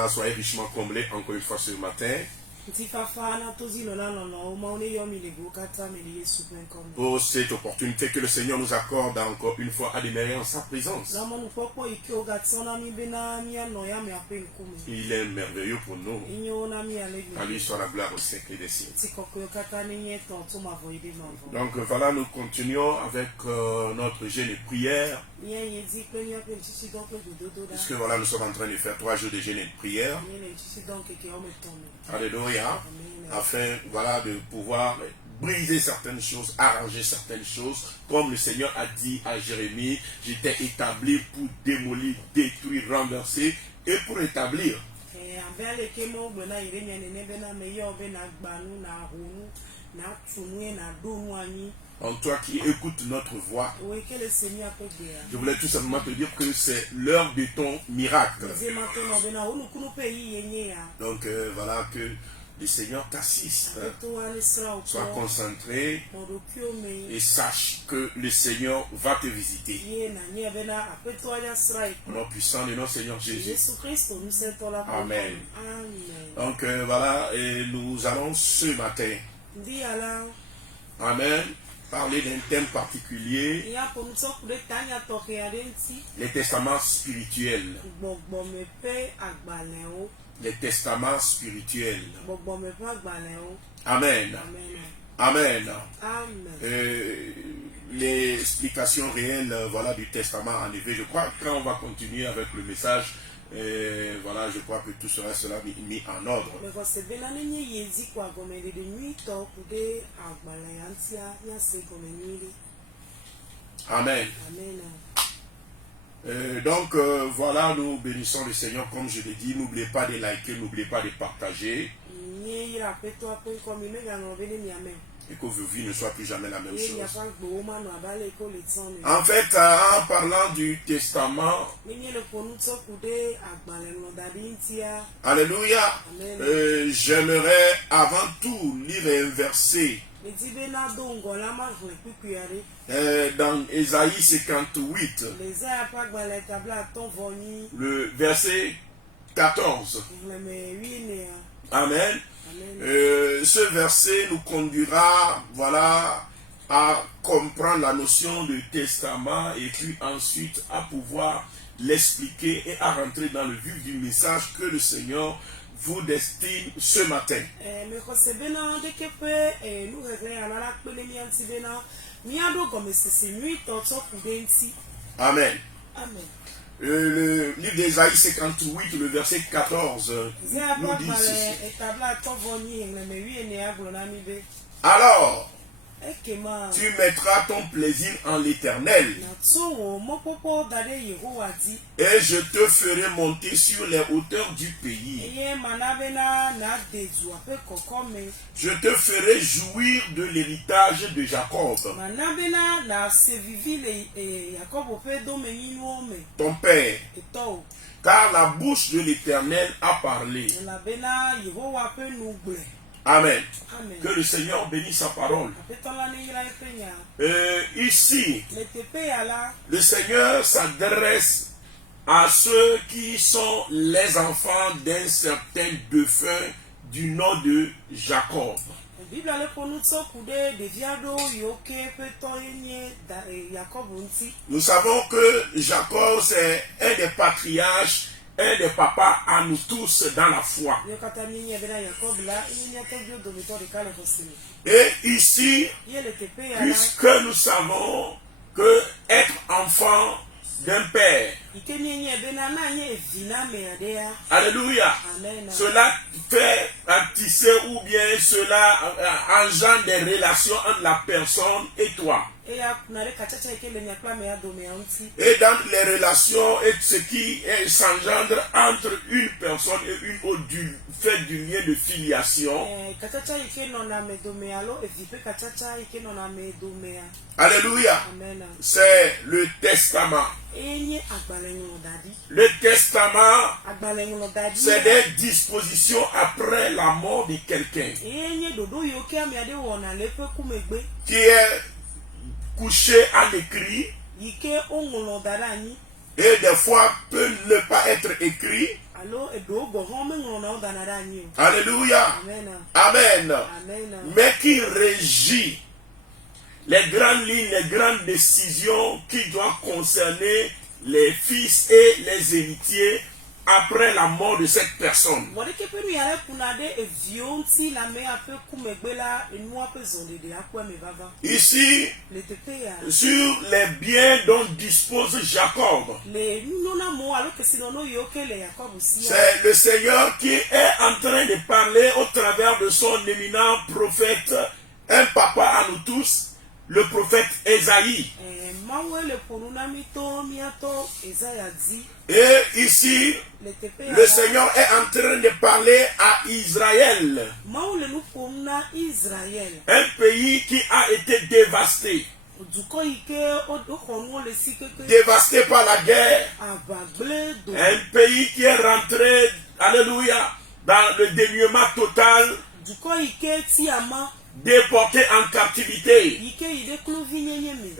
voilà, soyez richement comblés encore une fois ce matin. Pour cette opportunité que le Seigneur nous accorde encore une fois à demeurer en sa présence. Il est merveilleux pour nous. À lui soit la gloire au siècle des siècles. Donc voilà, nous continuons avec notre jeûne et prière. Puisque voilà, nous sommes en train de faire 3 jours de jeûne et de prière. Alléluia. Afin, voilà, de pouvoir briser certaines choses, arranger certaines choses. Comme le Seigneur a dit à Jérémie, j'étais établi pour démolir, détruire, renverser et pour établir. En toi qui écoutes notre voix, je voulais tout simplement te dire que c'est l'heure de ton miracle. Donc voilà, que le Seigneur t'assiste, sois concentré et sache que le Seigneur va te visiter. Au nom puissant de notre Seigneur Jésus. Amen. Donc voilà, et nous allons ce matin, amen, parler d'un thème particulier, les testaments spirituels. Les testaments spirituels. Amen. Amen. L'explication réelle, voilà, du testament en effet, je crois que quand on va continuer avec le message, voilà, je crois que tout sera cela mis en ordre. Amen. Donc voilà, nous bénissons le Seigneur comme je l'ai dit. N'oubliez pas de liker, n'oubliez pas de partager. Et que vos vies ne soient plus jamais la même chose. En fait, en parlant du testament, alléluia, j'aimerais avant tout lire un verset dans Ésaïe 58, le verset 14. Amen. Ce verset nous conduira, voilà, à comprendre la notion de testament et puis ensuite à pouvoir l'expliquer et à rentrer dans le vif du message que le Seigneur vous destine ce matin. Amen. Amen. Le livre d'Ésaïe 58, le verset 14, nous dit ceci. Alors, tu mettras ton plaisir en l'Éternel, et je te ferai monter sur les hauteurs du pays. Je te ferai jouir de l'héritage de Jacob, ton père, car la bouche de l'Éternel a parlé. Amen. Amen. Que le Seigneur bénisse sa parole. Ici, le Seigneur s'adresse à ceux qui sont les enfants d'un certain défunt du nom de Jacob. Nous savons que Jacob, c'est un des patriarches, un des papas à nous tous dans la foi. Et ici, puisque nous savons que être enfant d'un père, alléluia, cela fait tisser ou bien cela engendre des relations entre la personne et toi. Et dans les relations et ce qui s'engendre entre une personne et une autre du fait du lien de filiation. Alléluia. C'est le testament. Le testament, c'est des dispositions après la mort de quelqu'un qui est couché à l'écrit et des fois peut ne pas être écrit. Alléluia. Amen. Mais qui régit les grandes lignes, les grandes décisions qui doivent concerner les fils et les héritiers après la mort de cette personne. Ici, sur les biens dont dispose Jacob, c'est le Seigneur qui est en train de parler au travers de son éminent prophète, un papa à nous tous, le prophète Ésaïe. Et ici, le Seigneur est en train de parler à Israël. Un pays qui a été dévasté. Dévasté par la guerre. Un pays qui est rentré, alléluia, dans le dénuement total. Déporté en captivité.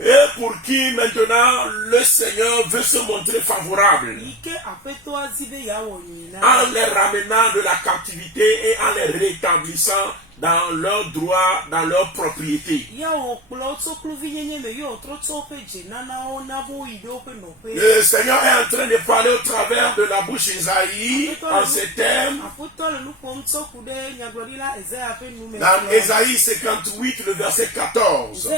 Et pour qui maintenant le Seigneur veut se montrer favorable en les ramenant de la captivité et en les rétablissant dans leurs droits, dans leur propriété. Le Seigneur est en train de parler au travers de la bouche d'Ésaïe en ces termes. Dans Ésaïe 58, le verset 14.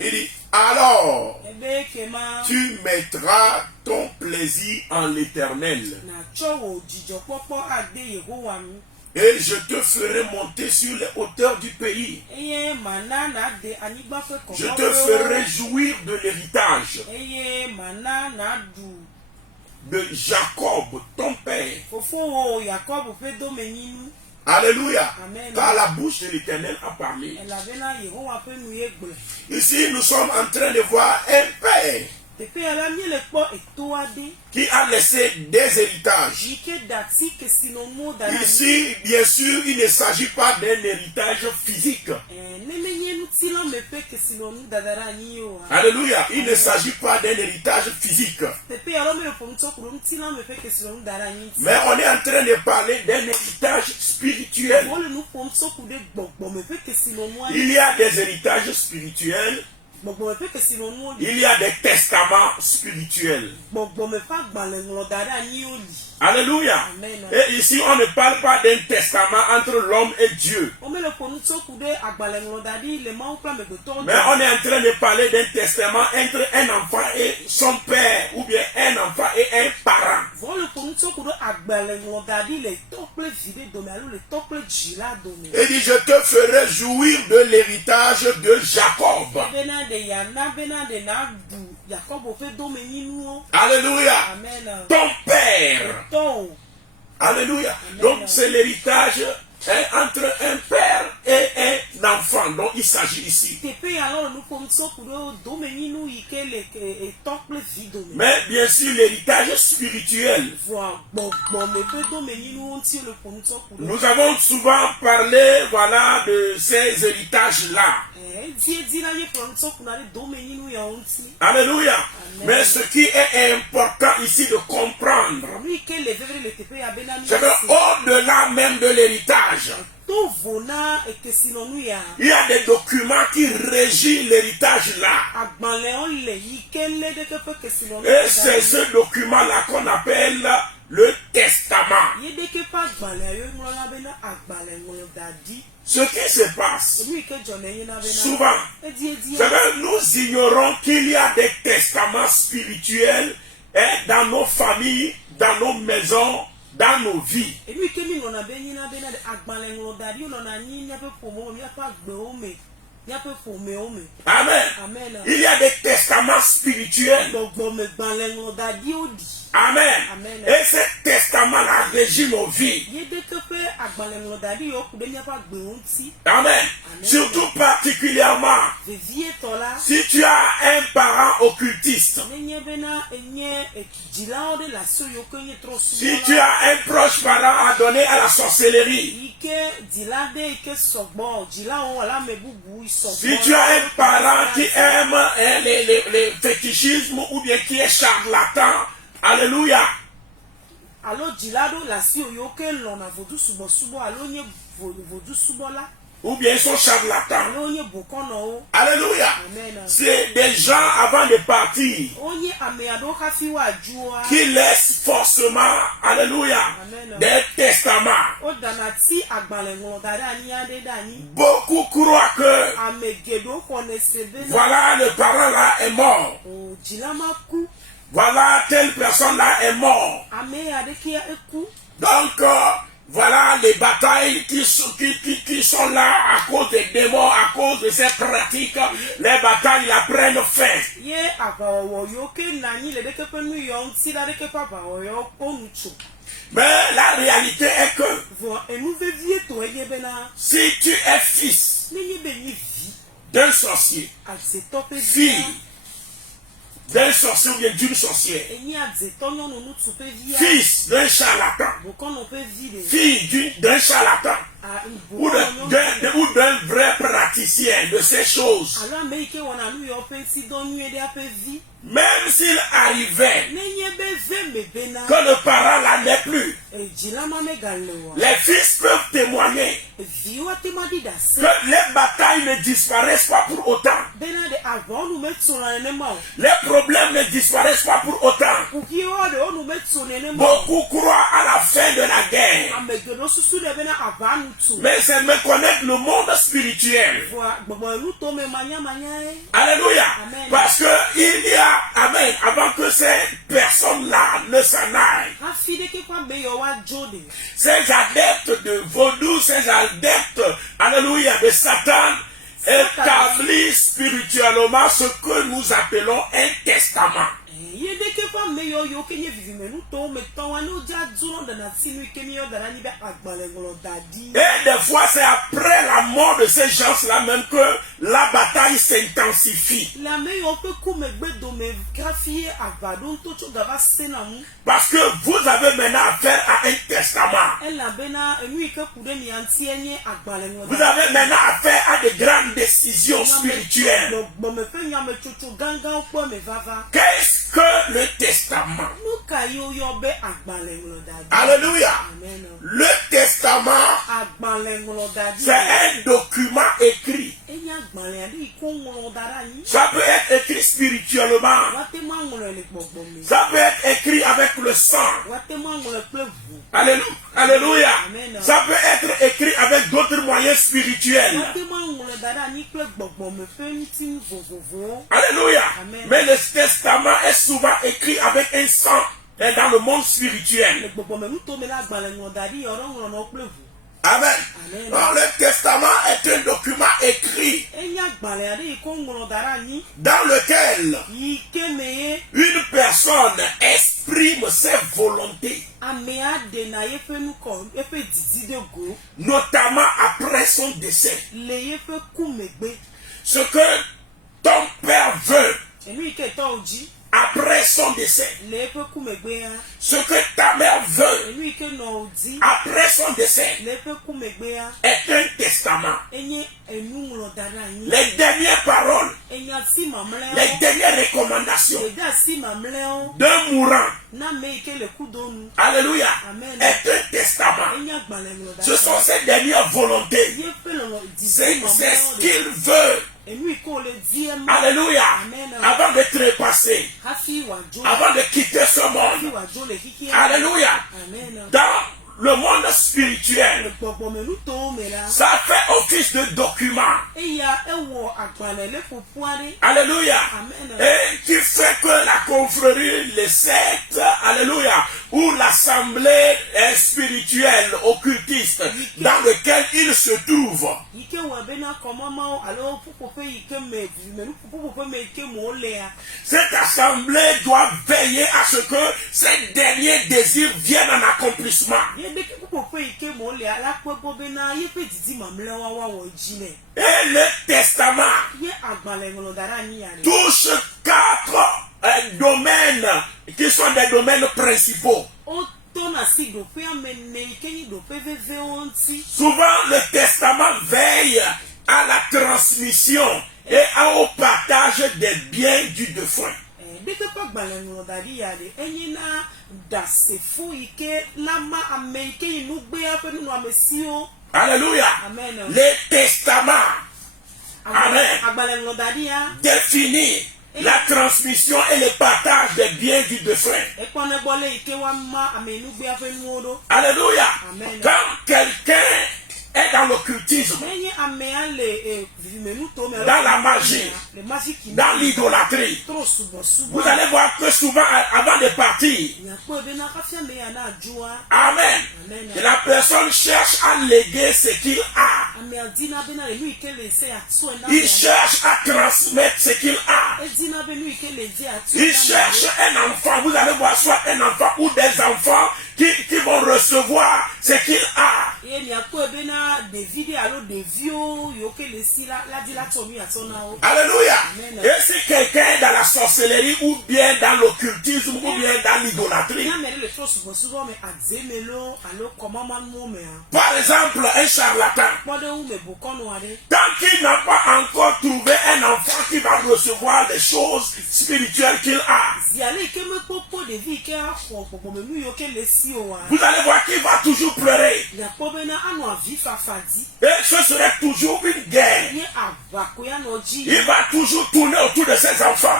Il dit, alors tu mettras ton plaisir en l'Éternel. Et je te ferai monter sur les hauteurs du pays. Je te ferai jouir de l'héritage de Jacob, ton père. Alléluia. Car la bouche de l'Éternel a parlé. Ici, nous sommes en train de voir un père qui a laissé des héritages. Ici, bien sûr, il ne s'agit pas d'un héritage physique. Alléluia. Il ne s'agit pas d'un héritage physique. Mais on est en train de parler d'un héritage spirituel. Il y a des héritages spirituels. Il y a des testaments spirituels. Alléluia. Et ici, on ne parle pas d'un testament entre l'homme et Dieu. Mais on est en train de parler d'un testament entre un enfant et son père, ou bien un enfant et un parent. Et dit, je te ferai jouir de l'héritage de Jacob. Alléluia. Ton père. Alléluia. Donc c'est l'héritage entre un père et un enfant dont il s'agit ici. Mais bien sûr l'héritage spirituel. Nous avons souvent parlé, voilà, de ces héritages-là. Alléluia. Mais ce qui est important ici de comprendre, c'est qu'au-delà même de l'héritage, il y a des documents qui régissent l'héritage là. Et c'est ce document-là qu'on appelle le testament. Ce qui se passe souvent, c'est que nous ignorons qu'il y a des testaments spirituels dans nos familles, dans nos maisons, dans nos vies. Amen. Il y a des testaments spirituels. Amen. Et ce testament-là régit nos vies. Amen. Surtout particulièrement si tu as un parent occultiste. Si tu as un proche parent à donner à la sorcellerie. Si tu as un parent qui aime les fétichismes ou bien qui est charlatan Alléluia. Alo dilado la si oyoke lona vodu subo subo alo nye vodu subo la. Ou bien ils sont charlatans. Alo nye bokono. Alléluia. Amen. C'est des gens avant de partir Onye ameado kafiwa jua. qui laissent forcément, alléluia, Amen. des testaments. O danati agbalengo dada ni ade dani. Beaucoup croient que Amegedo konesebe. voilà, le parent là est mort. O dilama ku. Voilà, telle personne là est mort. Ame adekia eku. Donc, voilà les batailles qui sont là à cause des démons, à cause de ces pratiques. Les batailles la prennent fin. Ye abawo yoke nani le deke penu yon si la deke pa bawo yo onucho. Mais la réalité est que Vo enu vevie to eye bena. si tu es fils Nenye beni vi. d'un sorcier, Akse tope fille d'un sorcier ou bien d'une sorcière, Enye adze tonyo no nu tupe via. fils d'un charlatan, Bokon no pe vide. fille d'un charlatan, A ou d'un vrai praticien de ces choses, alors mais que on a nous yo pe si don nu ede ape vi. même s'il arrivait Nenye be ve me bena. que le parent là n'est plus, E jilama me galewa. les fils peuvent témoigner Vi wa te madi da se. que les batailles ne disparaissent pas pour autant. Bena de avon nou met tsona ne ma. Les problèmes ne disparaissent pas pour autant. Ou ki o de o nou met tsona ne ma. Beaucoup croient à la fin de la guerre. Amegedo susu de bena avanu tu. Mais c'est méconnaître le monde spirituel. Wa gbogbo nu to me manya e. Alléluia. Amen. Parce que il y a, amen, avant que ces personnes-là ne s'en aillent, Afi de ke kwa be yo wa jode. ces adeptes de vaudou, ces adeptes, alléluia, de Satan, établissent spirituellement ce que nous appelons un testament. Ye de ke kwa me yo ke nye vivi me nu to me ton wa no ja zuno da na sinu ke mi yo da na ni be agbalengolo dadi. Et des fois, c'est après la mort de ces gens-là même que la bataille s'intensifie. La me yo pe ku me gbe do me grafie agbado to cho gaba sena mu. Parce que vous avez maintenant affaire à un testament. Ela bena enu ike kude mi anti enye agbalengolo. Vous avez maintenant affaire à de grandes décisions spirituelles. Bo me fe nya me chuchu ganga opo me vava. Qu'est-ce que le testament? Nu ka yo yo be agbalengolo dadi. Alléluia. Amen. Le testament, Agbalengolo dadi. c'est un document écrit. Enya agbalengolo di ko ngolo dara ni. Ça peut être écrit spirituellement. Wate ma ngolo le gbogbo mi. Ça peut être écrit avec le sang. Wate ma ngolo ple vu. Alléluia. Alléluia. Amen. Ça peut être écrit avec d'autres moyens spirituels. Wate ma ngolo dara ni ple gbogbo me fe ntin vovovo. Alléluia. Amen. Mais le testament est souvent écrit avec un sang et dans le monde spirituel. Le gbogbo me nu to me la agbalengolo dadi oro ngolo no ple vu. Amen. Amen. Donc, le testament est un document écrit Enya agbalengolo di ko ngolo dara ni. dans lequel Ike meye. une personne exprime ses volontés, Ame ade na ye fe nu ko ye fe didi de go. notamment après son décès. Le ye fe ku megbe. Ce que ton père veut Enu ike to oji. après son décès. Le ye fe ku megbe ya. Ce que ta mère veut Enu ike no odi. après son décès Le ye fe ku megbe ya. est un testament. Enye enu ngolo dara ni. Les dernières paroles, Enya si mamle o. les dernières recommandations Eda si mamle o. d'un mourant, Na me ike le ku donu. alléluia, Amen. est un testament. Enya agbalengolo dara. Ce sont ses dernières volontés. Ye fe lo C'est didi c'est ce mamle o. qu'il veut. Enu ike o le di e ma. Alléluia. Amen. Avant de trépasser, Hafi wa jo. avant de quitter ce Hafi monde. wa jo le kiki e. Alléluia. Amen. Dans le monde spirituel, Le gbogbo me nu to me la. ça fait office de document. Eya ewo agbalele popoare. Alléluia. Amen. Et qui fait que la confrérie, les sectes, alléluia, ou l'assemblée spirituelle occultiste dans lequel il se trouve, Ike wa bena komama o alo popope ike me nu popope me ike mo le a. cette assemblée doit veiller à ce que ces derniers désirs viennent en accomplissement. Ye de ke popope ike mo le a la popo bena ye pe didi mamle wa wa wo jine. Et le testament Ye agbale ngolo dara ni ya re. touche 4 domaines qui sont des domaines principaux. O to na si do pe amene ike ni do pe veve onti. Souvent, le testament veille à la transmission et au partage des biens du défunt. dès que pas balango dadi yale enye na dasefu ike lama ameike inugbe ape nunu amesio. Alléluia. Amen. Les testaments. Amen. Abalango dadi ya Définit la transmission et le partage des biens du défunt. Alléluia. Amen. Quand quelqu'un est dans l'occultisme, dans la magie, dans l'idolâtrie, vous allez voir que souvent, avant de partir, amen, la personne cherche à léguer ce qu'il a. Il cherche à transmettre ce qu'il a. Il cherche un enfant. Vous allez voir soit un enfant ou des enfants qui vont recevoir ce qu'il a. Alléluia. Et si quelqu'un est dans la sorcellerie ou bien dans l'occultisme ou bien dans l'idolâtrie, par exemple un charlatan, tant qu'il n'a pas encore trouvé un enfant qui va recevoir les choses spirituelles qu'il a, vous allez voir qu'il va toujours pleurer. Et ce serait toujours une guerre. Il va toujours tourner autour de ses enfants.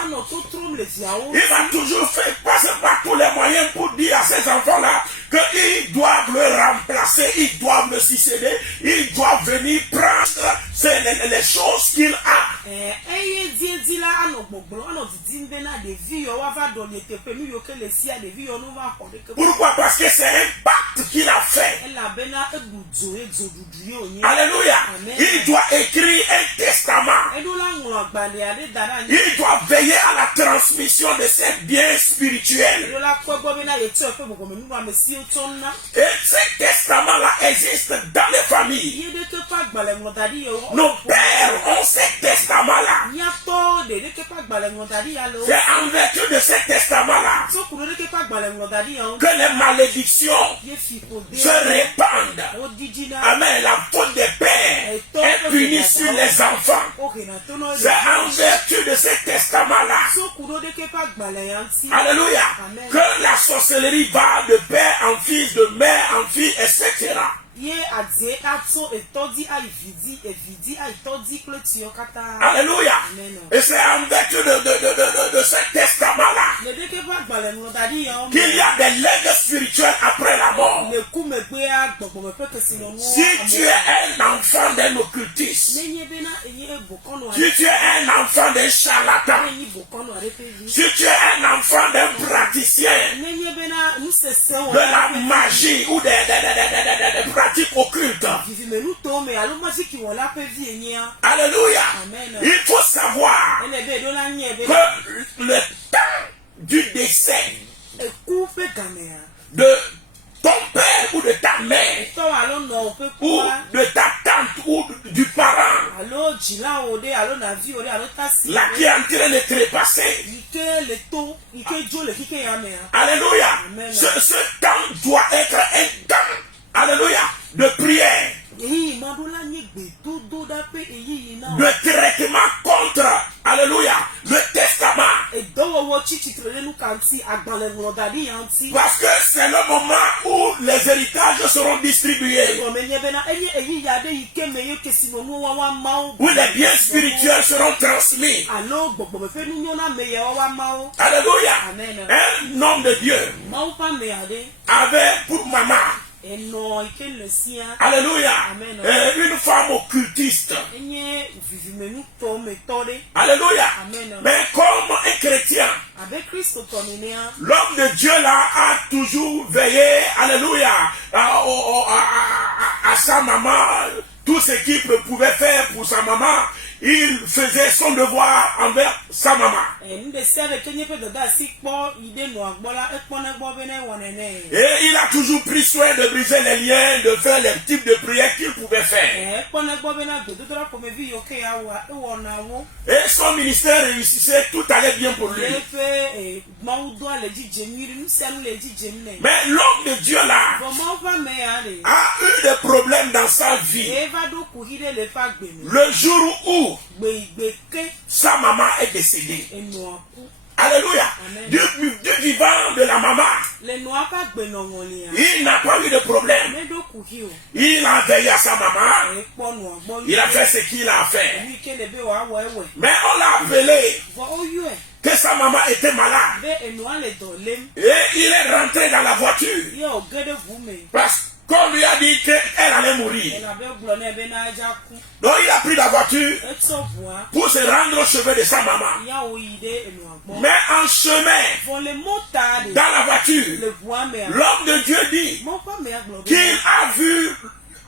Il va toujours faire passer par tous les moyens pour dire à ces enfants-là qu'ils doivent le remplacer, ils doivent le succéder, ils doivent venir prendre les choses qu'il a. Pourquoi? Parce que c'est un pacte qu'il a fait. Alléluia. Il doit écrire un testament. Il doit veiller à la transmission de ses biens spirituels. Et ce testament-là existe dans les familles. Nos pères ont ce testament-là. C'est en vertu de ce testament-là que les malédictions se répandent. Amen. La faute des pères est punie sur les enfants. C'est en vertu de ce testament-là. Alléluia. Que la sorcellerie va de père en fils, de mère en fille, etc. Alléluia. Et c'est en vertu de ce testament-là qu'il y a des legs spirituels après la mort. Si tu es un enfant d'un occultiste, si tu es un enfant d'un charlatan, si tu es un enfant d'un praticien de la magie ou des pratiques occultes, alléluia, il faut savoir que le temps du décès de ton père ou de ta mère ou de ta tante ou du parent là qui est en train de trépasser, alléluia, ce temps doit être un temps, alléluia, de prière, de traitement contre, alléluia, le testament. Parce que c'est le moment où les héritages seront distribués, où les biens spirituels seront transmis. Alléluia. Un homme de Dieu avait pour maman, alléluia, une femme occultiste. Alléluia. Mais comme un chrétien, l'homme de Dieu là a toujours veillé, alléluia, à sa maman, tout ce qu'il pouvait faire pour sa maman. Il faisait son devoir envers sa maman. Et il a toujours pris soin de briser les liens, de faire les types de prières qu'il pouvait faire. Et son ministère réussissait, tout allait bien pour lui. Mais l'homme de Dieu là a eu des problèmes dans sa vie. Le jour où sa maman est décédée. Alléluia. Amen. Du vivant de la maman. Le noa pas gbenongolia. Il n'a pas eu de problème. Mais do kuhio. Il a veillé à sa maman. E po noa bon. Il a fait ce qu'il a fait. Lui ke lebe wa wewe. Mais on l'a appelé Vo oyo e. que sa maman était malade. Be e noa le dolem. Et il est rentré dans la voiture. Yo gede vume. Parce qu'on lui a dit qu'elle allait mourir. Elle avait blonné be na aja ku. Donc il a pris la voiture Etso voa. pour se rendre au chevet de sa maman. Ya oide e noa bon. Mais en chemin, Vo le motade. dans la voiture, Le voa me. l'homme de Dieu dit Mon pas me aglo. qu'il a vu,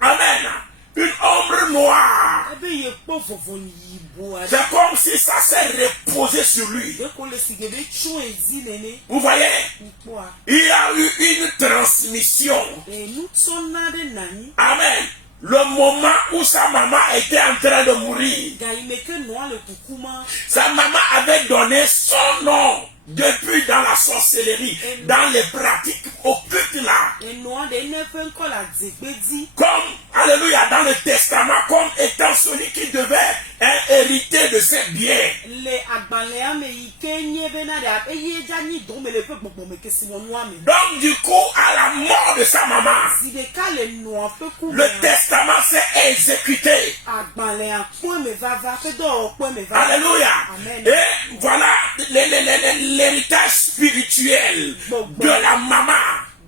amen, une ombre noire. Ebe ye po fofo yibo a. C'est comme si ça s'est reposé sur lui. Be ko le sigebe chu ezi nene. Vous voyez, Po a. il y a eu une transmission. E nu tsona de nani. Amen. Le moment où sa maman était en train de mourir, Ga imeke noa le kukuma. sa maman avait donné son nom depuis dans la sorcellerie, dans les pratiques occultes là. E noa de ne fe nko la zegbedi. Comme, alléluia, dans le testament, comme étant celui qui devait hériter de ses biens. Le agbale ame yi kenye bena de ap eye jani don me le fe gbogbo me kesi mo noa me. Donc du coup, à la mort de sa maman, Zideka le noa fe ku. le testament s'est exécuté. Agbale a po me vava fe do po me vava. Alléluia. Amen. Et voilà l'héritage spirituel de la maman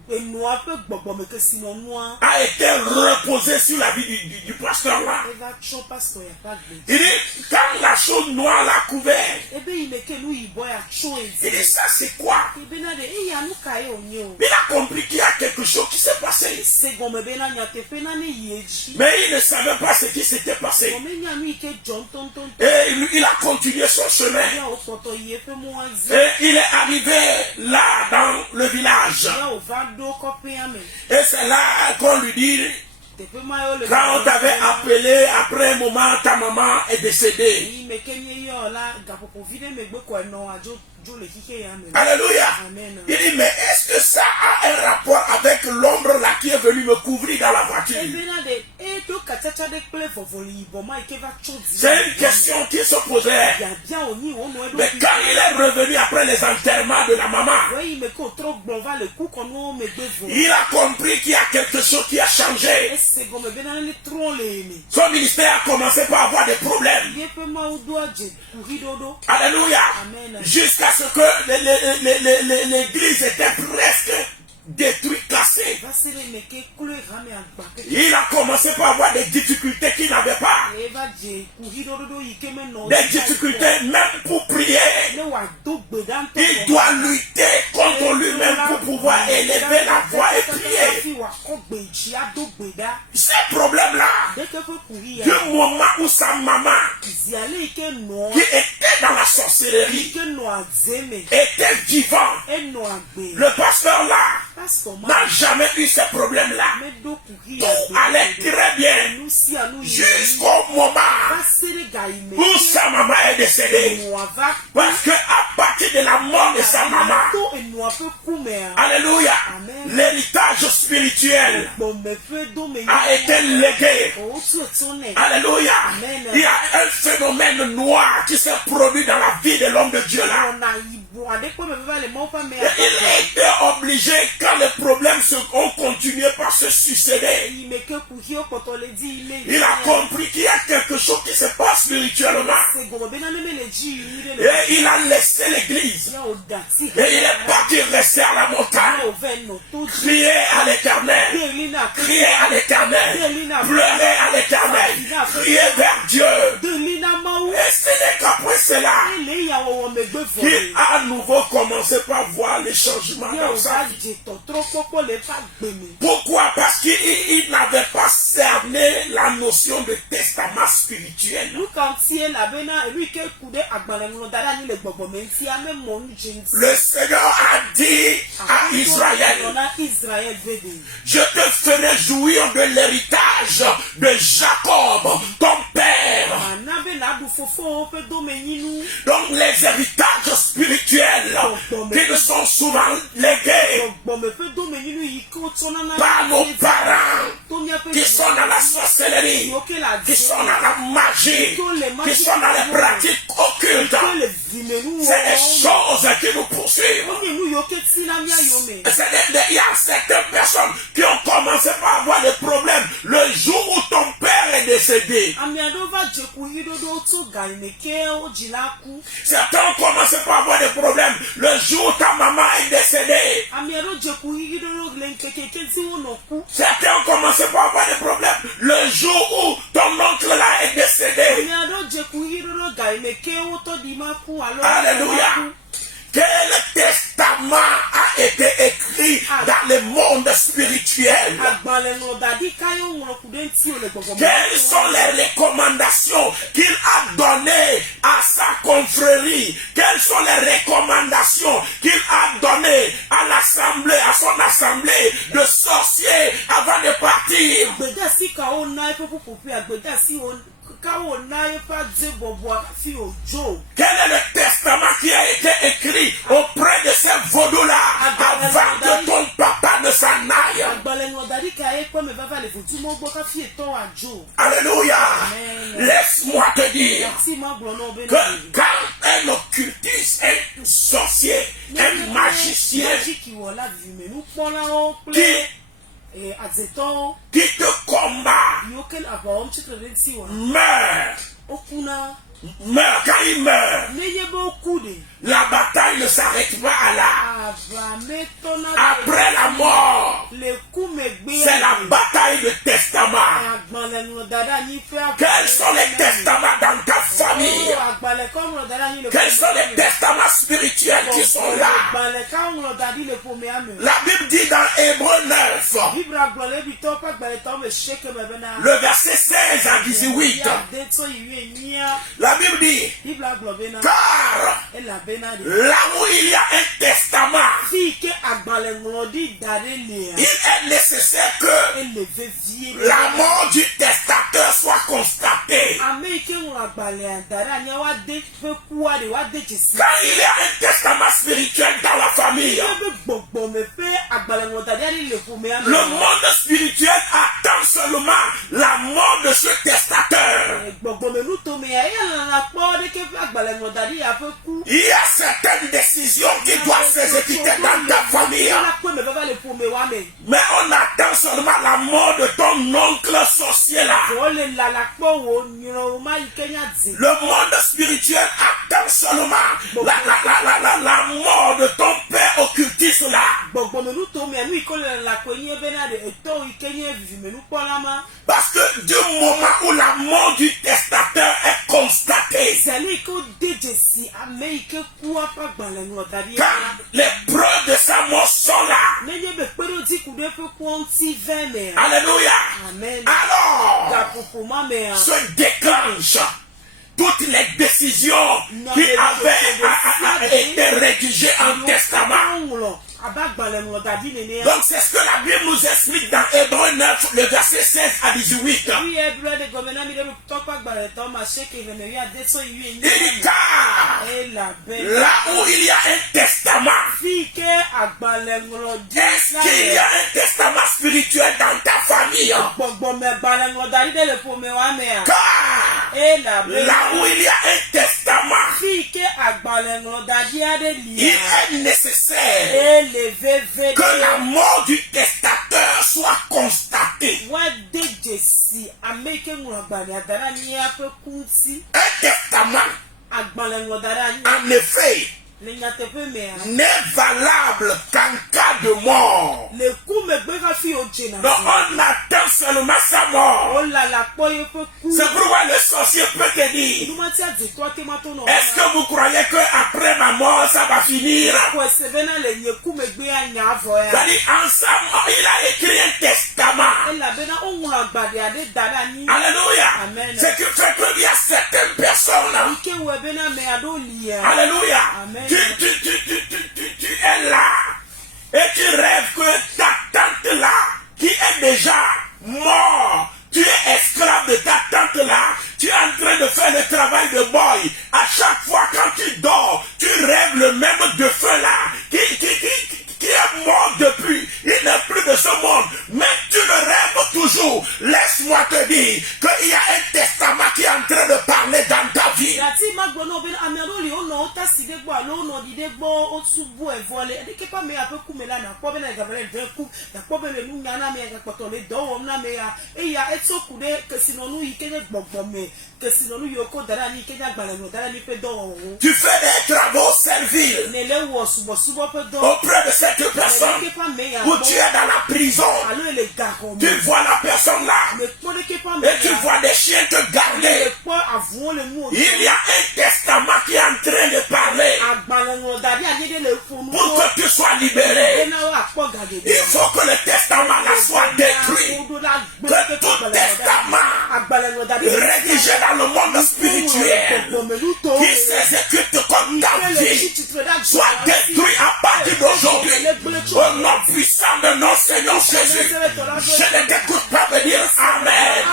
E noa fe gbogbo me kesi mo noa. a été reposé sur la vie du pasteur là. E va chon pastor ya pa gbe. Il dit, quand la chose noire l'a couvert, Ebe imeke nu yibo ya chon il dit, ezi. ça c'est quoi? E bena de e ya nu ka e onye o. Il a compris qu'il y a quelque chose qui s'est passé. Se gome bena nya te fe na ne yeji. Mais il ne savait pas ce qui s'était passé. Gome nya nu ike John ton. Et il a continué son chemin. Ya o poto ye fe mo azi. Et il est arrivé là dans le village. Ya o va do kope ame. Et c'est là qu'on lui dit, Te pe ma yo le. quand on t'avait appelé, après un moment, ta maman est décédée. Yi me kenye yo la gapopo vide me gbe ko no ajo jo le kike ya me. Alléluia. Amen. Il dit, mais est-ce que ça a un rapport avec l'ombre là qui est venue me couvrir dans la voiture? E bena de e do kachacha de kple vovoli bo ma ike va chodi. C'est une question qui se posait. Ya bien oni o no e do. Mais quand il est revenu après les enterrements de la maman, Ouais, il me ko trop bon va le coup qu'on no me gbe vo. il a compris qu'il y a quelque chose qui a changé. E se gome bena ne tron le me. Son ministère a commencé par avoir des problèmes. Ye pe ma o do aje kuri dodo. Alléluia. Amen. Jusqu'à ce que l'église était presque détruite, cassée. Va se le meke kule rame agba. Il a commencé par avoir des difficultés qu'il n'avait pas. E va je kuri dodo ike me no. Des difficultés même pour prier. Ne wa do gbe dan to. Il doit lutter contre lui-même pour pouvoir élever la voix et prier. Ces problèmes-là, du moment où sa maman, qui était dans la sorcellerie, était vivant, le pasteur là n'a jamais eu ces problèmes-là. Tout allait très bien jusqu'au moment où sa maman est décédée. Parce que à partir de la mort de sa maman, alléluia, l'héritage spirituel a été légué. Alléluia. Il y a un phénomène noir qui s'est produit dans la vie de l'homme de Dieu là. Et il a été obligé, quand les problèmes ont continué par se succéder, il a compris qu'il y a quelque chose qui se passe spirituellement. Et il a laissé l'église. Et il est parti rester à la montagne. Crier à l'éternel. Crier à l'éternel. Pleurer à l'éternel. Crier vers Dieu. Et ce n'est qu'après cela qu'il a à nouveau commencé par voir les changements dans sa vie. Pourquoi? Parce qu'il n'avait pas cerné la notion de testament spirituel. Le Seigneur a dit à Israël, je te ferai jouir de l'héritage de Jacob, ton père. Donc les héritages spirituels qui nous sont souvent légués par nos parents qui sont dans la sorcellerie. sorcellerie, qui sont dans la magie, qui sont dans les pratiques occultes. C'est des choses qui nous poursuivent. Il y a certaines personnes qui ont commencé par avoir des problèmes le jour où ton père est décédé. Certains ont commencé par avoir des problèmes le jour où ta maman est décédée. Certains ont commencé par avoir des problèmes le jour où ton oncle là est décédé. Alléluia. Quel testament a été écrit dans le monde spirituel? Quelles sont les recommandations qu'il a données à sa confrérie? Quelles sont les recommandations qu'il a données à l'assemblée, à son assemblée de sorciers avant de partir? Quel est le testament qui a été écrit auprès de ces vaudous-là avant que ton papa ne s'en aille? Alléluia. Laisse-moi te dire que quand un occultiste, un sorcier, un magicien qui te combat meurt, quand il meurt, la bataille ne s'arrête pas là. Après la mort, c'est la bataille de testament. Quels sont les testaments dans ta famille? Quels sont les testaments spirituels qui sont là? La Bible dit dans Hébreux 9, le verset 16 à 18, la Bible dit, car là où il y a un testament, il est nécessaire que la mort du testateur soit constatée. Quand il y a un testament spirituel dans la famille, le monde spirituel attend seulement la mort de ce testateur. Il y a certaines décisions qui doivent s'exécuter dans ta famille. Mais on attend seulement la mort de ton oncle sorcier là. Le monde spirituel attend seulement la mort de ton père occultiste là. Parce que du moment où la mort du testateur est constatée, quand les preuves de sa mort sont là, alléluia, alors se déclenche toutes les décisions qui avaient été rédigées en testament. Donc c'est ce que la Bible nous explique dans Hébreux 9, le verset 16 à 18. Il dit car là où il y a un testament, est-ce qu'il y a un testament spirituel dans ta famille? Car là où il y a un testament, il est nécessaire que la mort du testateur soit constatée. Un testament, en effet, n'est valable qu'en cas de mort. Donc on attend seulement sa mort. C'est pourquoi le sorcier peut te dire, est-ce que vous croyez qu'après ma mort ça va finir? C'est-à-dire ensemble il a écrit un testament. Alléluia. C'est que fait qu'il y a certaines personnes, alléluia, tu es là et tu rêves que ta tante là qui est déjà morte, tu es esclave de ta tante là, tu es en train de faire le travail de boy. À chaque fois quand tu dors, tu rêves le même défunt là qui est mort depuis, il n'est plus de ce monde, mais tu le rêves toujours. Laisse-moi te dire dire qu'il y a un testament qui est en train de parler dans ta vie. Yati magbono ben ameroli ono ota sidegbo alo ono didegbo otubu evole edike pa me ape kumela na kwa bena gabele veku na kwa bele nu nyana me ga potole do na me ya eya etokude kesinonu ikene gbogbome kesinonu yoko dara ni kenya gbalemo dara ni pe do wo. Tu fais des travaux serviles Nele wo subo subo pe do auprès de cette personne où tu es dans la prison. alo ele gako Tu vois la personne là me pode ke pa me et tu vois des chiens te garder. po avon le mu Il y a un testament qui est en train de parler agbalemo dara ni le funu pour que tu sois libéré. ena wa po gade Il faut que le testament là soit détruit. Que tout testament rédigé dans le monde spirituel qui s'exécute comme ta vie soit détruit à partir d'aujourd'hui. Au nom puissant de notre Seigneur Jésus, je ne t'écoute pas me dire Amen.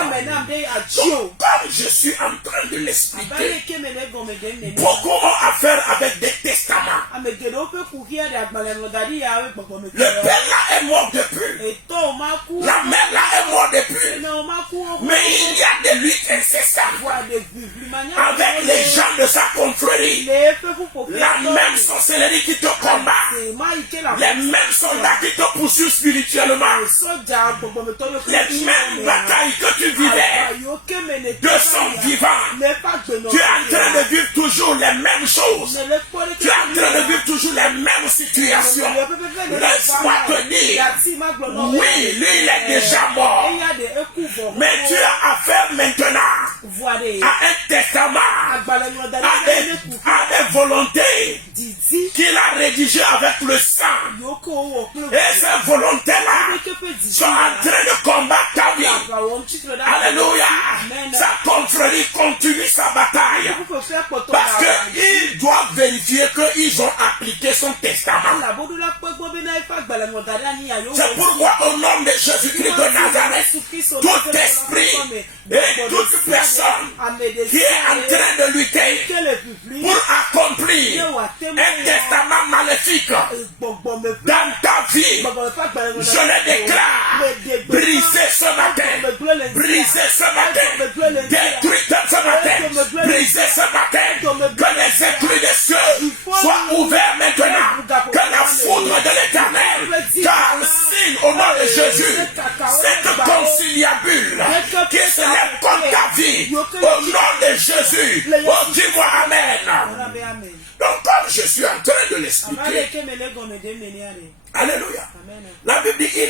Donc, comme je suis en train de l'expliquer, beaucoup ont affaire avec des testaments. Le père là est mort depuis. La mère là est morte depuis. Mais il y a des luttes incessantes avec les gens de sa confrérie. La même sorcellerie qui te combat. Les mêmes soldats qui te poursuivent spirituellement. Les mêmes batailles que tu vivais de son vivant. Tu es en train de vivre toujours les mêmes choses. Tu es en train de vivre toujours les mêmes situations. Laisse-moi te dire, oui, lui il est déjà mort. Mais tu as affaire maintenant à un testament, à des volontés qu'il a rédigées avec le sang. Et ces volontés-là sont en train de combattre ta vie. Alléluia. Sa confrérie continue sa bataille. Parce qu'ils doivent vérifier qu'ils ont appliqué son testament. C'est pourquoi au nom de Jésus-Christ de Nazareth, tout esprit et toute personne qui est en train de lutter pour accomplir un testament maléfique dans ta vie, je le déclare brisé ce matin, brisé ce matin, détruit ce matin, brisé ce matin, que les écluses des cieux soient ouverts maintenant, que la foudre de l'Éternel calcine au nom de Jésus cette conciliabule qui se lève contre ta vie, au nom de Jésus. Oh, dis-moi Amen. Donc comme je suis en train de l'expliquer, alléluia, la Bible dit,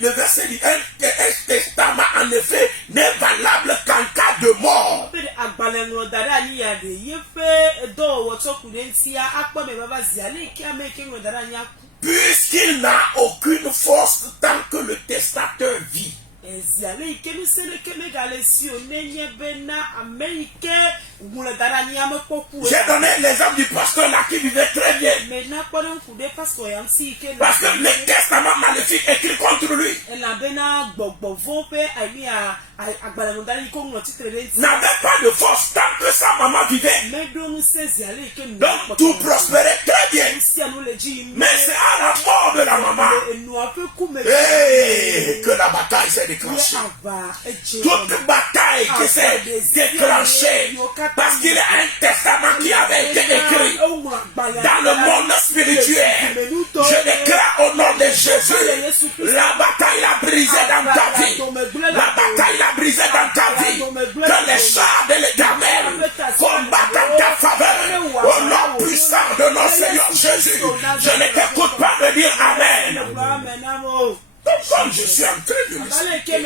le verset dit, un testament en effet n'est valable qu'en cas de mort. Puisqu'il n'a aucune force tant que le testateur vit. J'ai donné l'exemple du pasteur là qui vivait très bien. Parce que le testament maléfique écrit contre lui n'avait pas de force tant que sa maman vivait. Donc tout prospérait très bien. Mais c'est à la mort de la maman que la bataille s'est déclenchée. Toute bataille qui s'est déclenchée parce qu'il y a un testament qui avait été écrit dans le monde spirituel. Je déclare au nom de Jésus, la bataille l'a brisé dans ta vie. La bataille l'a brisé dans ta vie. Que les chars de l'Éternel combattent en ta faveur. Au nom puissant de notre Seigneur Jésus. Je ne t'écoute pas me dire Amen. Donc comme je suis en train de l'expliquer.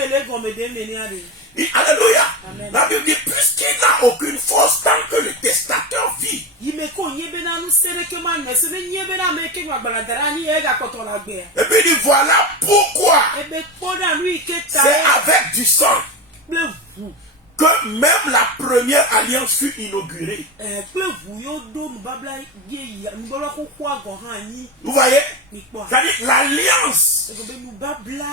Alléluia. La Bible dit, puisqu'il n'a aucune force tant que le testateur vit. Et puis il dit, voilà pourquoi c'est avec du sang que même la première alliance fut inaugurée. Vous voyez? C'est-à-dire l'alliance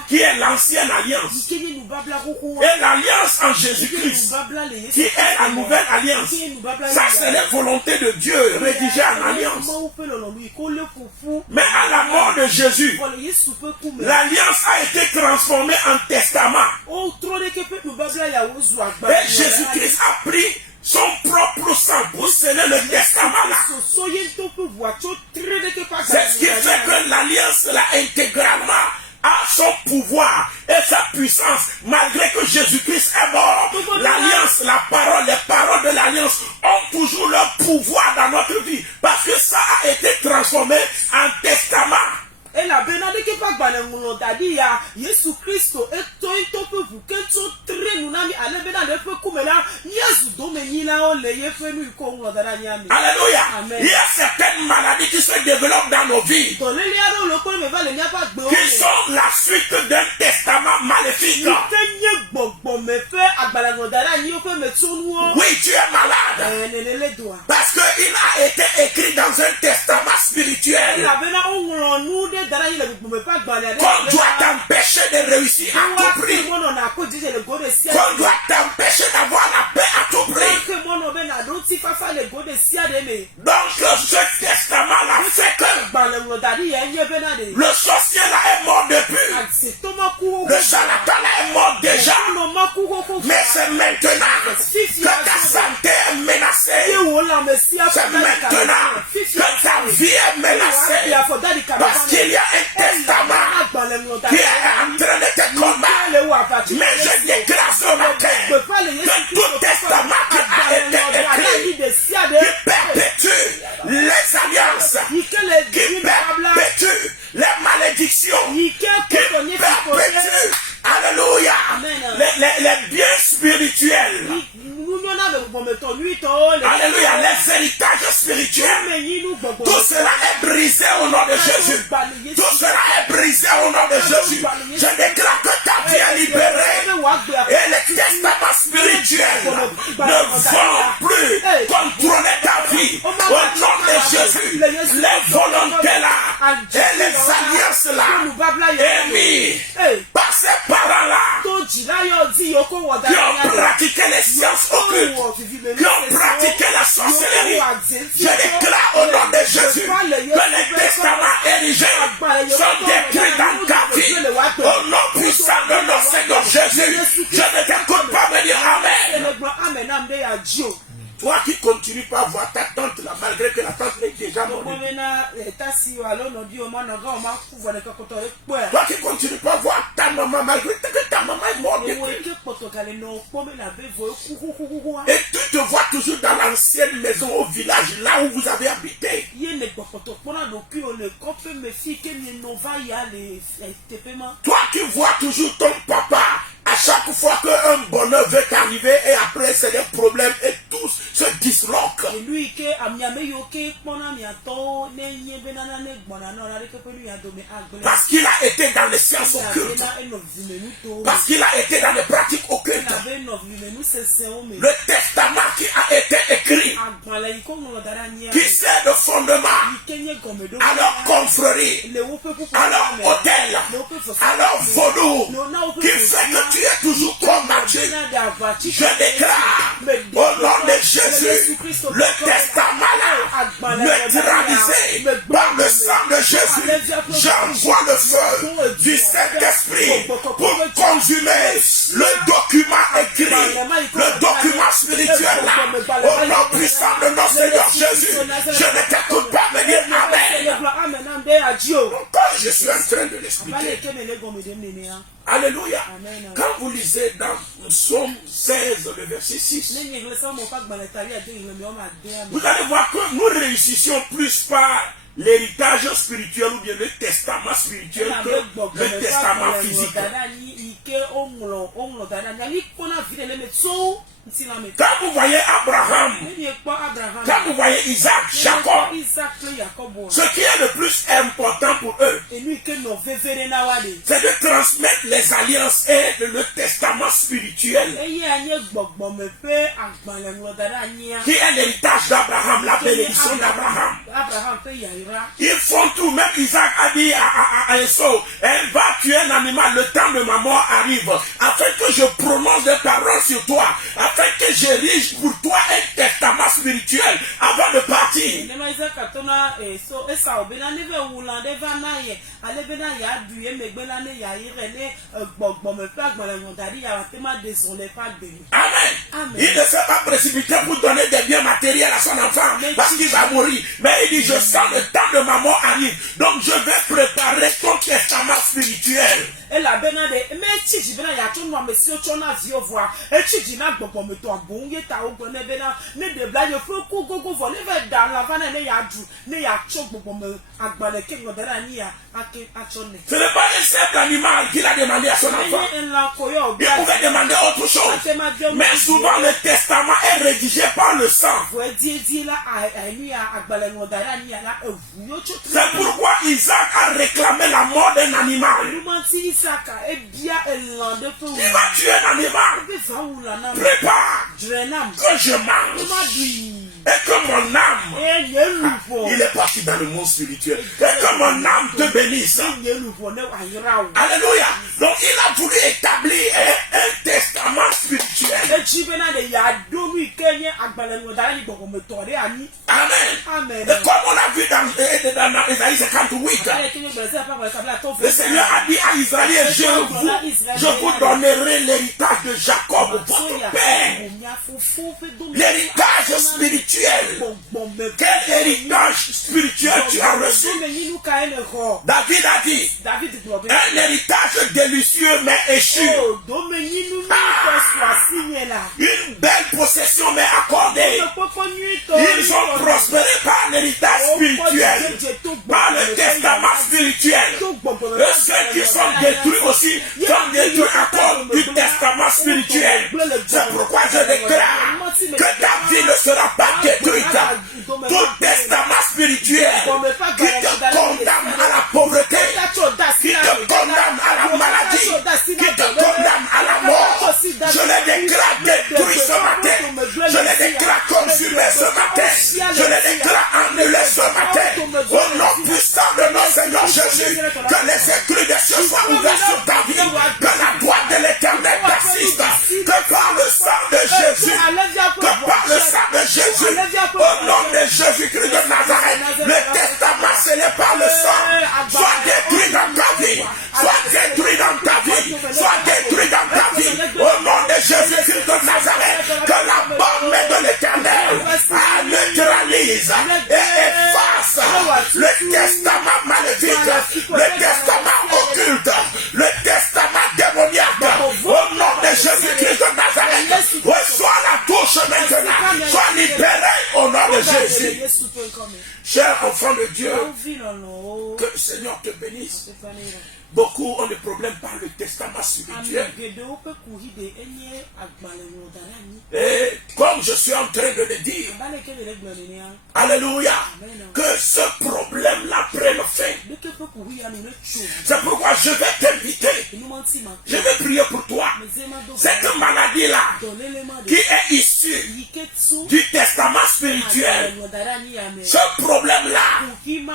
qui est l'ancienne alliance et l'alliance en Jésus-Christ qui est la nouvelle alliance. Ça, c'est la volonté de Dieu rédigée en alliance. Mais à la mort de Jésus, l'alliance a été transformée en testament. Et Jésus-Christ a pris son propre sang pour sceller le testament là. C'est ce qui fait que l'alliance là intégralement a son pouvoir et sa puissance malgré que Jésus-Christ est mort. L'alliance, la parole, les paroles de l'alliance ont toujours leur pouvoir dans notre vie parce que ça a été transformé en testament. Et la benade que pas gbalengulo dadi ya Yesu Kristo eto pe vous que to tre nunami ale benade pe kumela Yesu do menila o le ye fe nu ko nglo dada nyami. Alléluia. Amen. Il y a certaines maladies qui se développent dans nos vies. To le li ado lo ko me va le nya pa gbe o. Qui sont la suite d'un testament maléfique. Tenye gbogbo me fe agbalengulo dada ni o fe me tunu o. Oui, tu es malade. Le doigt. Parce que il a été écrit dans un testament spirituel. La bena o nglo nu de Qu'on doit t'empêcher de réussir à tout prix. Qu'on doit t'empêcher d'avoir la paix à tout prix. Donc ce testament-là fait que le sorcier là est mort depuis. Le charlatan là est mort déjà. Mais c'est maintenant que ta santé est menacée. C'est maintenant que ta vie est menacée. Parce qu'il y a un testament qui est en train de te combattre. Mais je déclare ce matin que tout testament qui a été écrit, qui perpétue les alliances, qui perpétue les malédictions, qui perpétue, alléluia, les biens spirituels. Alléluia, les héritages spirituels. Tout cela est brisé au nom de Jésus. Tout cela est brisé au nom de Jésus. Je déclare que ta vie est libérée. Et les testaments spirituels ne vont plus contrôler ta vie. Au nom de Jésus, les volontés là et les alliances là émis par ces parents-là qui ont pratiqué les sciences occultes, qui ont pratiqué la sorcellerie. Je déclare au nom de Jésus que les testaments érigés sont détruits dans ta vie. Au nom puissant de notre Seigneur Jésus, je ne t'écoute pas me dire Amen. Toi qui continues pas à voir ta tante là, malgré que la tante est déjà morte. Toi qui continues pas à voir ta maman, malgré que ta maman est morte. Et tu te vois toujours dans l'ancienne maison au village, là où vous avez habité. Toi qui vois toujours ton papa. À chaque fois qu'un bonheur veut t'arriver et après c'est des problèmes et tous se disloquent. Parce qu'il a été dans les sciences occultes. Parce qu'il a été dans les pratiques occultes. Le testament qui a été écrit, qui sert de fondement à leur confrérie, à leur hôtel, à leur vaudou, qui fait que tu es toujours combattu. Je déclare au nom de Jésus le testament là neutralisé par le sang de Jésus. J'envoie le feu du Saint-Esprit pour consumer le document écrit, le document spirituel là. Au nom puissant de notre Seigneur Jésus, je ne t'écoute pas me dire Amen. Quand je suis en train de l'expliquer. Alléluia. Amen. Quand vous lisez dans Psaume 16, le verset 6, vous allez voir que nous réussissons plus par l'héritage spirituel ou bien le testament spirituel que le testament physique. Quand vous voyez Abraham, quand vous voyez Isaac, Jacob, ce qui est le plus important pour eux, c'est de transmettre les alliances et le testament spirituel qui est l'héritage d'Abraham, la bénédiction d'Abraham. Ils font tout, même Isaac a dit à Esau, elle va tuer un animal, le temps de ma mort arrive, afin que je prononce des paroles sur toi, afin que j'érige pour toi un testament spirituel avant de partir. Amen. Il ne s'est pas précipité pour donner des biens matériels à son enfant parce qu'il va mourir. Mais il dit, je sens le temps de ma mort arrive. Donc je vais préparer ton testament spirituel. Et la benade, mais si je viens à ton nom, monsieur, tu en as vu voir. Et si tu n'as pas me toi, bon, il t'a ouvert bena, mais de blagues, il faut qu'on go voler dans la vanne, et y'a du, mais y'a choc pour me agbaler, qui me donne à ton nez. Ce n'est pas un simple animal qu'il a demandé à son enfant. Il pouvait demander autre chose. Mais souvent, le testament est rédigé par le sang. C'est pourquoi Isaac a réclamé la mort d'un animal. Il va tuer un animal. Prépare que je mange et que mon âme, il est parti dans le monde spirituel, et que mon âme te bénisse. Alléluia. Donc il a voulu établir un testament spirituel. Amen. Et comme on a vu dans Isaïe 58, le Seigneur a dit à Israël, je vous donnerai l'héritage de Jacob, votre père. L'héritage spirituel. Quel héritage spirituel tu as reçu? David a dit, un héritage délicieux mais échu. Une belle possession mais accordée. Ils ont prospéré par l'héritage spirituel, par le testament spirituel. Et ceux qui sont détruits aussi sont détruits à cause du testament spirituel. C'est pourquoi je déclare que ta vie ne sera pas détruite. Tout testament spirituel qui te condamne à la pauvreté, qui te condamne à la maladie, qui te condamne à la mort, je les déclare détruits ce matin. Je les déclare consumés ce matin. Je les déclare annulés ce matin. Au nom puissant de notre Seigneur Jésus, que les écrits des cieux soient ouverts sur ta vie, que la droite de l'Éternel persiste, que par le sang de Jésus, que par le sang de Jésus, au nom de Jésus-Christ de Nazareth, le testament scellé par le sang soit détruit dans ta vie, soit détruit dans ta vie, soit détruit dans ta vie, au nom de Jésus-Christ de Nazareth, que la bonne main de l'Éternel neutralise et efface le testament maléfique, le testament occulte, le testament démoniaque, au nom de Jésus-Christ de Nazareth. Reçois la touche maintenant, sois libéré au nom de Jésus. Cher enfant de Dieu, que le Seigneur te bénisse. Beaucoup ont des problèmes par le testament spirituel. Et comme je suis en train de le dire, alléluia, que ce problème-là prenne fin. C'est pourquoi je vais t'inviter. Je vais prier pour toi. Cette maladie-là, qui est issue du testament spirituel, ce problème-là, qui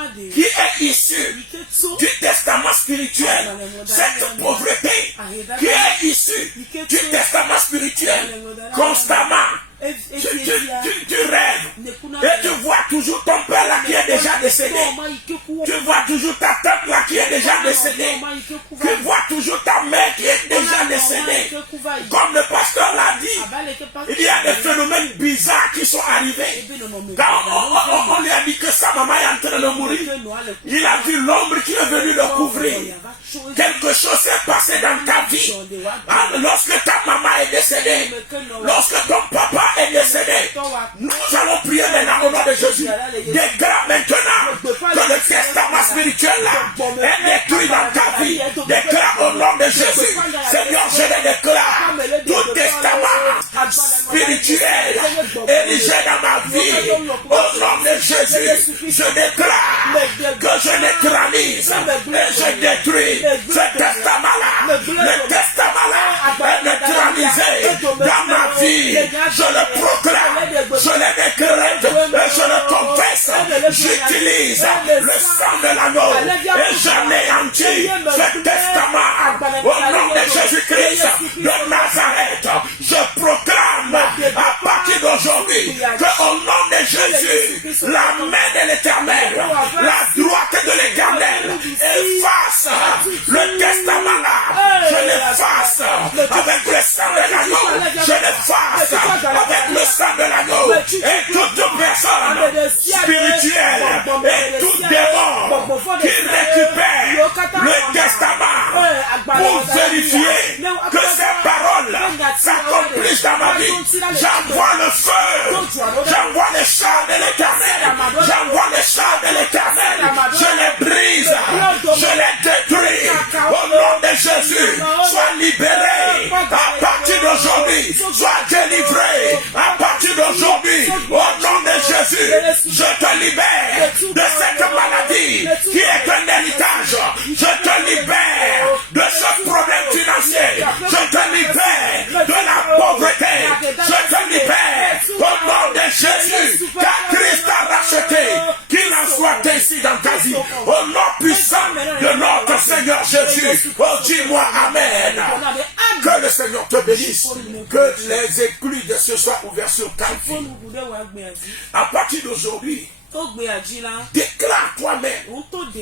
est issu du testament spirituel, cette pauvreté qui est issue du testament spirituel, constamment, tu rêves et tu vois toujours ton père là qui est déjà décédé. Tu vois toujours ta tante là qui est déjà décédée. Tu vois toujours ta mère qui est déjà décédée. Comme le pasteur l'a dit, il y a des phénomènes bizarres qui sont arrivés. Quand on lui a dit que sa maman est en train de mourir, il a vu l'ombre qui est venue le couvrir. Quelque chose s'est passé dans ta vie. Lorsque ta maman est décédée, lorsque ton papa est décédé, nous allons prier maintenant au nom de Jésus. Déclare maintenant que le testament spirituel là est détruit dans ta vie. Déclare au nom de Jésus. Seigneur, je le déclare. Tout testament spirituel érigé dans ma vie. Au nom de Jésus, je déclare que je neutralise et je détruis ce testament-là. Le testament-là est neutralisé dans ma vie. Je le proclame, je le décrète et je le confesse. J'utilise le sang de l'agneau et j'anéantis ce testament. Au nom de Jésus-Christ de Nazareth, je proclame à partir d'aujourd'hui qu'au nom de Jésus, la main de l'Éternel, la droite de l'Éternel efface le testament là. Je l'efface avec le sang de l'agneau. Je l'efface avec le sang de l'agneau. Et toute personne spirituelle et tout démon qui récupère le testament pour vérifier que ces paroles s'accomplissent dans ma vie, j'envoie le feu, j'envoie les chars de l'Éternel, j'envoie les chars de l'Éternel, je les brise, je les détruis. Au nom de Jésus, sois libéré à partir d'aujourd'hui, sois délivré à partir d'aujourd'hui. Au nom de Jésus, je te libère de cette maladie qui est un héritage. Je te libère de ce problème financier. Je te libère de la pauvreté. Je te libère au nom de Jésus, car Christ a racheté. Qu'il en soit ainsi dans ta vie. Au nom puissant de notre Seigneur Jésus. Oh, dis-moi Amen. Que le Seigneur te bénisse. Que les écluses ce soir ouverts sur ta vie. À partir d'aujourd'hui, déclare toi-même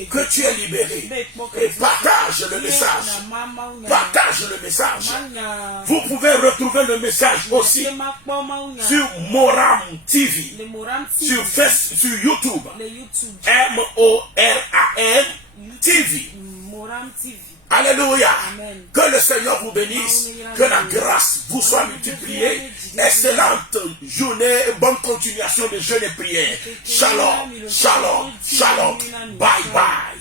que tu es libéré et partage le message. Partage le message. Vous pouvez retrouver le message aussi sur Moram TV, sur YouTube, M-O-R-A-M TV. Alléluia. Amen. Que le Seigneur vous bénisse. Que la grâce vous soit multipliée. Excellente journée. Bonne continuation de jeûne et prière. Shalom. Shalom. Shalom. Bye bye.